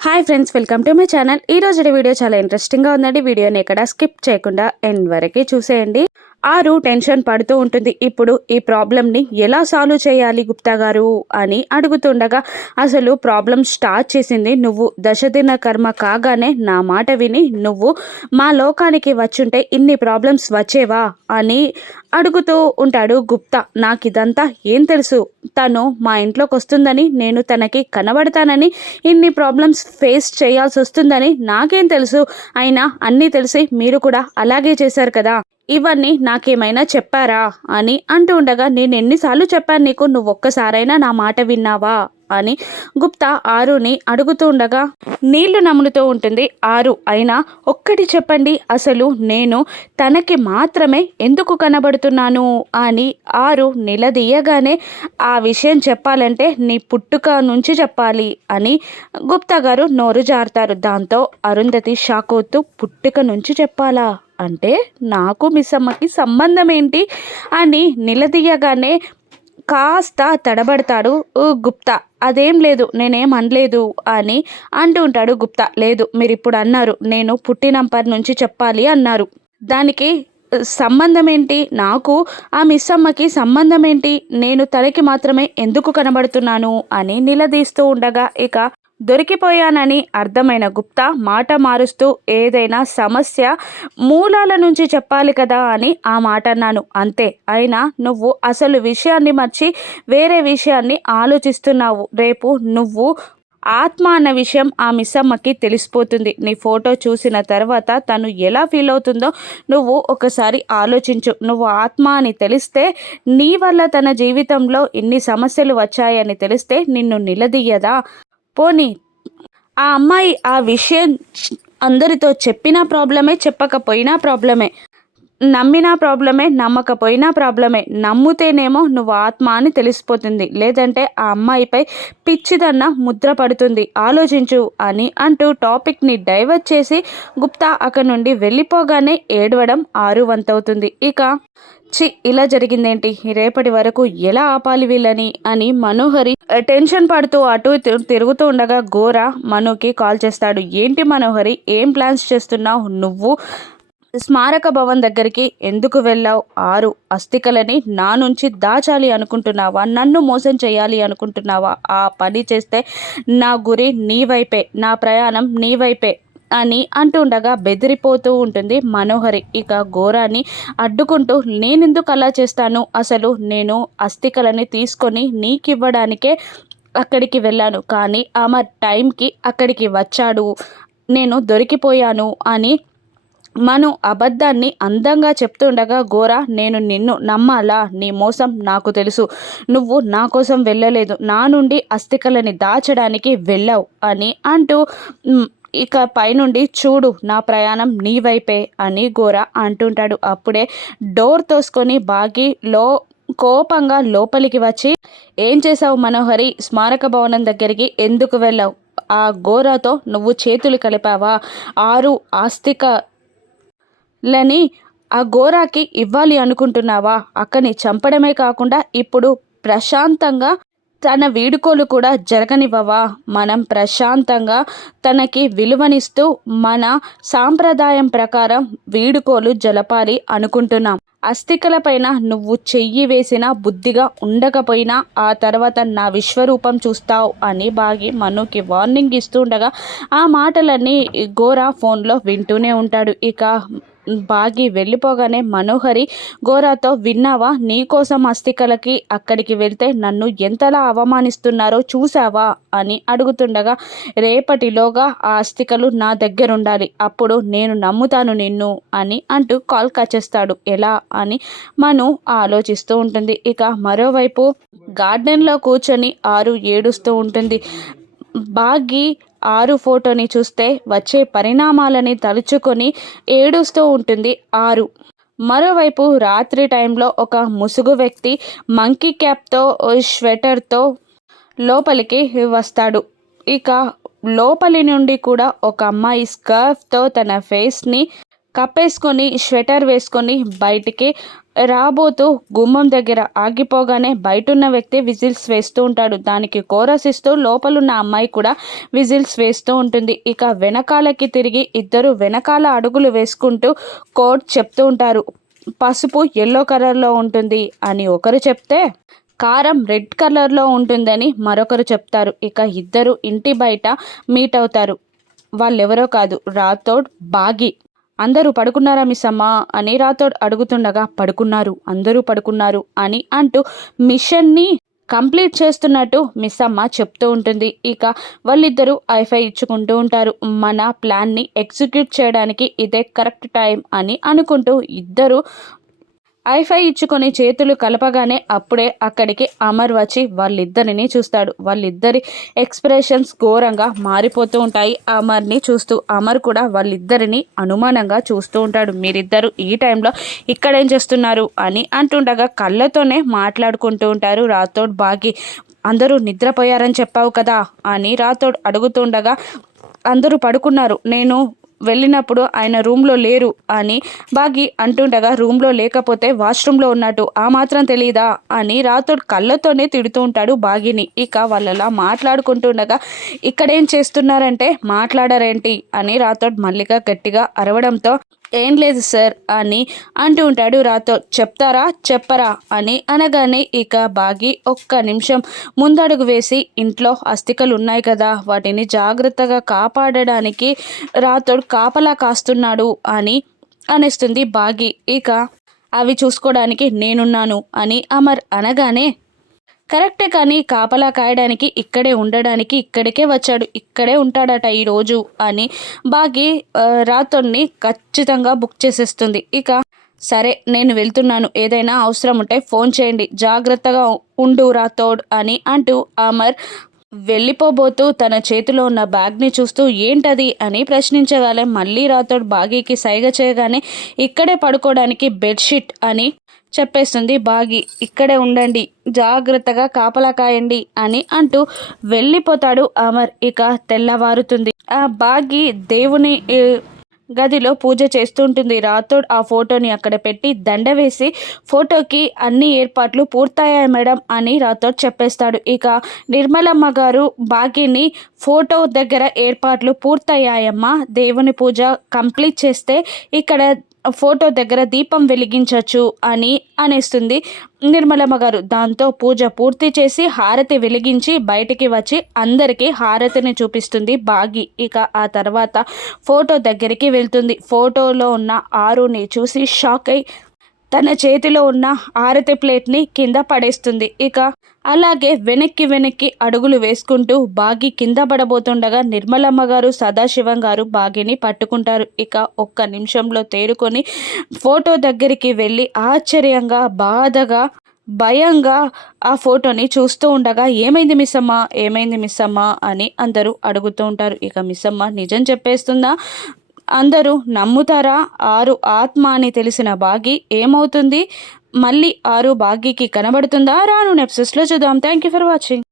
Hi friends welcome to my channel. ఈ రోజు video చాలా ఇంట్రెస్టింగ్గా ఉందండి. వీడియోని ఎక్కడ స్కిప్ చేయకుండా ఎండ్ వరకు చూసేయండి. ఆరు టెన్షన్ పడుతూ ఉంటుంది. ఇప్పుడు ఈ ప్రాబ్లమ్ని ఎలా సాల్వ్ చేయాలి గుప్తా గారు అని అడుగుతుండగా అసలు ప్రాబ్లం స్టార్ట్ చేసింది నువ్వు దశదిన కర్మ కాగానే నా మాట విని నువ్వు మా లోకానికి వచ్చుంటే ఇన్ని ప్రాబ్లమ్స్ వచ్చేవా అని అడుగుతూ ఉంటాడు గుప్తా. నాకు ఇదంతా ఏం తెలుసు? తను మా ఇంట్లోకి వస్తుందని నేను తనకి కనబడతానని ఇన్ని ప్రాబ్లమ్స్ ఫేస్ చేయాల్సి వస్తుందని నాకేం తెలుసు? అయినా అన్నీ తెలిసి మీరు కూడా అలాగే చేశారు కదా? ఇవన్నీ నాకేమైనా చెప్పారా? అని అంటూ ఉండగా నేను ఎన్నిసార్లు చెప్పాను నీకు? నువ్వు ఒక్కసారైనా నా మాట విన్నావా? అని గుప్తా ఆరుని అడుగుతూ ఉండగా నీళ్ళు నములుతూ ఉంటుంది. ఆరు అయినా ఒక్కటి చెప్పండి. అసలు నేను తనకి మాత్రమే ఎందుకు కనబడుతున్నాను? అని ఆరు నిలదీయగానే ఆ విషయం చెప్పాలంటే నీ పుట్టుక నుంచి చెప్పాలి అని గుప్తా గారు నోరు జారుతారు. దాంతో అరుంధతి షాక్ అవుతూ పుట్టుక నుంచి చెప్పాలా? అంటే నాకు మిస్ అమ్మకి సంబంధం ఏంటి అని నిలదీయగానే కాస్త తడబడతాడు గుప్తా. అదేం లేదు నేనేం అనలేదు అని అంటూ ఉంటాడు గుప్తా. లేదు మీరు ఇప్పుడు అన్నారు నేను పుట్టినంపర్ నుంచి చెప్పాలి అన్నారు. దానికి సంబంధం ఏంటి నాకు ఆ మిస్ అమ్మకి సంబంధం ఏంటి నేను తనకి మాత్రమే ఎందుకు కనబడుతున్నాను? అని నిలదీస్తూ ఉండగా ఇక దొరికిపోయానని అర్థమైన గుప్తా మాట మారుస్తూ ఏదైనా సమస్య మూలాల నుంచి చెప్పాలి కదా అని ఆ మాట అన్నాను. అంతే అయినా నువ్వు అసలు విషయాన్ని మర్చి వేరే విషయాన్ని ఆలోచిస్తున్నావు. రేపు నువ్వు ఆత్మ అన్న విషయం ఆ మిస్సమ్మకి తెలిసిపోతుంది. నీ ఫోటో చూసిన తర్వాత తను ఎలా ఫీల్ అవుతుందో నువ్వు ఒకసారి ఆలోచించు. నువ్వు ఆత్మ అని తెలిస్తే నీ వల్ల తన జీవితంలో ఇన్ని సమస్యలు వచ్చాయని తెలిస్తే నిన్ను నిలదీయదా? పోనీ ఆ అమ్మాయి ఆ విషయం అందరితో చెప్పినా ప్రాబ్లమే చెప్పకపోయినా ప్రాబ్లమే. నమ్మినా ప్రాబ్లమే నమ్మకపోయినా ప్రాబ్లమే. నమ్ముతేనేమో నువ్వు ఆత్మ అని తెలిసిపోతుంది. లేదంటే ఆ అమ్మాయిపై పిచ్చిదన్న ముద్ర పడుతుంది. ఆలోచించు అని అంటూ టాపిక్ని డైవర్ట్ చేసి గుప్తా అక్కడి నుండి వెళ్ళిపోగానే ఏడవడం ఆరు వంతవుతుంది ఇక చి ఇలా జరిగిందేంటి? రేపటి వరకు ఎలా ఆపాలి వీళ్ళని అని మనోహరి టెన్షన్ పడుతూ అటు తిరుగుతూ ఉండగా గోర మనుకి కాల్ చేస్తాడు. ఏంటి మనోహరి? ఏం ప్లాన్స్ చేస్తున్నావు నువ్వు? స్మారక భవన్ దగ్గరికి ఎందుకు వెళ్ళావు? ఆరు అస్థికలని నా నుంచి దాచాలి అనుకుంటున్నావా? నన్ను మోసం చేయాలి అనుకుంటున్నావా? ఆ పని చేస్తే నా గురి నీ వైపే నా ప్రయాణం నీ వైపే. అని అంటుండగా బెదిరిపోతూ ఉంటుంది మనోహరి. ఇక ఘోరాన్ని అడ్డుకుంటూ నేనెందుకు అలా చేస్తాను? అసలు నేను అస్థికలని తీసుకొని నీకివ్వడానికే అక్కడికి వెళ్ళాను. కానీ ఆమె టైంకి అక్కడికి వచ్చాడు. నేను దొరికిపోయాను అని మను అబద్ధాన్ని అందంగా చెప్తుండగా గోరా నేను నిన్ను నమ్మాలా? నీ మోసం నాకు తెలుసు. నువ్వు నా కోసం వెళ్ళలేదు. నా నుండి అస్థికలని దాచడానికి వెళ్ళావు అని అంటూ ఇక పైనుండి చూడు నా ప్రయాణం నీ వైపే అని గోర అంటుంటాడు. అప్పుడే డోర్ తోసుకొని బాగి లో కోపంగా లోపలికి వచ్చి ఏం చేసావు మనోహరి? స్మారక భవనం దగ్గరికి ఎందుకు వెళ్ళావు ఆ గోరాతో నువ్వు చేతులు కలిపావా? ఆరు ఆస్తికలని ఆ గోరాకి ఇవ్వాలి అనుకుంటున్నావా? అక్కని చంపడమే కాకుండా ఇప్పుడు ప్రశాంతంగా తన వీడుకోలు కూడా జరగనివ్వవా? మనం ప్రశాంతంగా తనకి విలువనిస్తూ మన సాంప్రదాయం ప్రకారం వీడుకోలు జలపాలి అనుకుంటున్నాం. అస్థికలపైన నువ్వు చెయ్యి వేసిన బుద్ధిగా ఉండకపోయినా ఆ తర్వాత నా విశ్వరూపం చూస్తావు అని బాగి మనుకి వార్నింగ్ ఇస్తుండగా ఆ మాటలన్నీ గోరా ఫోన్లో వింటూనే ఉంటాడు. ఇక బాగి వెళ్ళిపోగానే మనోహరి గోరాతో విన్నావా? నీకోసం అస్థికలకి అక్కడికి వెళ్తే నన్ను ఎంతలా అవమానిస్తున్నారో చూసావా అని అడుగుతుండగా రేపటిలోగా ఆ అస్థికలు నా దగ్గర ఉండాలి అప్పుడు నేను నమ్ముతాను నిన్ను అని అంటూ కాల్ కచ్చేస్తాడు ఎలా? అని మను ఆలోచిస్తూ ఉంటుంది. ఇక మరోవైపు గార్డెన్లో కూర్చొని ఆరు ఏడుస్తూ ఉంటుంది. బాగి ఆరు ఫోటోని చూస్తే వచ్చే పరిణామాలని తలుచుకొని ఏడుస్తూ ఉంటుంది ఆరు. మరోవైపు రాత్రి టైంలో ఒక ముసుగు వ్యక్తి మంకీ క్యాప్తో స్వెటర్తో లోపలికి వస్తాడు. ఇక లోపలి నుండి కూడా ఒక అమ్మాయి స్కర్ఫ్తో తన ఫేస్ని కప్పేసుకొని స్వెటర్ వేసుకొని బయటికి రాబోతూ గుమ్మం దగ్గర ఆగిపోగానే బయట ఉన్న వ్యక్తి విజిల్స్ వేస్తూ ఉంటాడు. దానికి కోరస్ ఇస్తూ లోపలున్న అమ్మాయి కూడా విజిల్స్ వేస్తూ ఉంటుంది. ఇక వెనకాలకి తిరిగి ఇద్దరు వెనకాల అడుగులు వేసుకుంటూ కోడ్ చెప్తూ ఉంటారు. పసుపు ఎల్లో కలర్లో ఉంటుంది అని ఒకరు చెప్తే కారం రెడ్ కలర్లో ఉంటుందని మరొకరు చెప్తారు. ఇక ఇద్దరు ఇంటి బయట మీట్ అవుతారు. వాళ్ళెవరో కాదు రాథోడ్ బాగి. అందరూ పడుకున్నారా మిస్ అమ్మా అని రాథోడ్ అడుగుతుండగా పడుకున్నారు అందరూ పడుకున్నారు అని అంటూ మిషన్ని కంప్లీట్ చేస్తున్నట్టు మిస్ అమ్మ చెప్తూ ఉంటుంది. ఇక వాళ్ళిద్దరూ ఐఫై ఇచ్చుకుంటూ ఉంటారు. మన ప్లాన్ని ఎగ్జిక్యూట్ చేయడానికి ఇదే కరెక్ట్ టైం అని అనుకుంటూ ఇద్దరు ఐఫై ఇచ్చుకొని చేతులు కలపగానే అప్పుడే అక్కడికి అమర్ వచ్చి వాళ్ళిద్దరిని చూస్తాడు. వాళ్ళిద్దరి ఎక్స్ప్రెషన్స్ ఘోరంగా మారిపోతూ ఉంటాయి. అమర్ని చూస్తూ అమర్ కూడా వాళ్ళిద్దరిని అనుమానంగా చూస్తూ ఉంటాడు. మీరిద్దరు ఈ టైంలో ఇక్కడేం చేస్తున్నారు? అని అంటుండగా కళ్ళతోనే మాట్లాడుకుంటూ ఉంటారు. రాథోడ్ బాగి అందరూ నిద్రపోయారని చెప్పావు కదా? అని రాథోడ్ అడుగుతుండగా అందరూ పడుకున్నారు. నేను వెళ్ళినప్పుడు ఆయన రూమ్లో లేరు అని బాగి అంటుండగా రూమ్లో లేకపోతే వాష్రూమ్లో ఉన్నట్టు ఆ మాత్రం తెలియదా అని రాతోడు కళ్ళతోనే తిడుతూ ఉంటాడు బాగిని. ఇక వాళ్ళలా మాట్లాడుకుంటుండగా ఇక్కడేం చేస్తున్నారంటే మాట్లాడరేంటి? అని రాతోడు మల్లిగా గట్టిగా అరవడంతో ఏం లేదు సార్ అని అంటూ ఉంటాడు. రాతో చెప్తారా? చెప్పరా అని అనగానే ఇక బాగి ఒక్క నిమిషం ముందడుగు వేసి ఇంట్లో అస్థికలు ఉన్నాయి కదా వాటిని జాగ్రత్తగా కాపాడడానికి రాతోడు కాపలా కాస్తున్నాడు అని అనేస్తుంది బాగి. ఇక అవి చూసుకోవడానికి నేనున్నాను అని అమర్ అనగానే కరెక్టే కానీ కాపలా కాయడానికి ఇక్కడే ఉండడానికి ఇక్కడికే వచ్చాడు ఇక్కడే ఉంటాడట ఈరోజు అని బాగి రాతోని ఖచ్చితంగా బుక్ చేసేస్తుంది. ఇక సరే నేను వెళ్తున్నాను. ఏదైనా అవసరం ఉంటే ఫోన్ చేయండి. జాగ్రత్తగా ఉండు రాతోడ్ అని అంటూ అమర్ వెళ్ళిపోబోతూ తన చేతిలో ఉన్న బ్యాగ్ని చూస్తూ ఏంటది? అని ప్రశ్నించగానే మళ్ళీ రాతోడ్ బాగీకి సైగ చేయగానే ఇక్కడే పడుకోవడానికి బెడ్షీట్ అని చెప్పేస్తుంది బాగి. ఇక్కడే ఉండండి జాగ్రత్తగా కాపలా కాయండి అని అంటూ వెళ్ళిపోతాడు అమర్. ఇక తెల్లవారుతుంది. ఆ బాగి దేవుని గదిలో పూజ చేస్తుంటుంది. రాథోడ్ ఆ ఫోటోని అక్కడ పెట్టి దండ వేసి ఫోటోకి అన్ని ఏర్పాట్లు పూర్తయ్యాయి మేడం అని రాథోడ్ చెప్పేస్తాడు. ఇక నిర్మలమ్మ గారు బాగిని ఫోటో దగ్గర ఏర్పాట్లు పూర్తయ్యాయమ్మా. దేవుని పూజ కంప్లీట్ చేస్తే ఇక్కడ ఫోటో దగ్గర దీపం వెలిగించవచ్చు అని అనేస్తుంది నిర్మలమ్మ గారు. దాంతో పూజ పూర్తి చేసి హారతి వెలిగించి బయటికి వచ్చి అందరికీ హారతిని చూపిస్తుంది బాగి. ఇక ఆ తర్వాత ఫోటో దగ్గరికి వెళ్తుంది. ఫోటోలో ఉన్న ఆరుని చూసి షాక్ అయి తన చేతిలో ఉన్న ఆరతి ప్లేట్ని కింద పడేస్తుంది. ఇక అలాగే వెనక్కి వెనక్కి అడుగులు వేసుకుంటూ బాగి కింద పడబోతుండగా నిర్మలమ్మ గారు సదాశివం గారు బాగిని పట్టుకుంటారు. ఇక ఒక్క నిమిషంలో తేరుకొని ఫోటో దగ్గరికి వెళ్ళి ఆశ్చర్యంగా బాధగా భయంగా ఆ ఫోటోని చూస్తూ ఉండగా ఏమైంది మిస్సమ్మ? ఏమైంది మిస్సమ్మ? అని అందరూ అడుగుతూ ఉంటారు. ఇక మిస్సమ్మ నిజం చెప్పేస్తుందా? అందరూ నమ్ముతారా? ఆరు ఆత్మ అని తెలిసిన బాగి ఏమవుతుంది? మళ్ళీ ఆరు బాగికి కనబడుతుందా? రాను నెప్సెస్లో చూద్దాం. Thank you for watching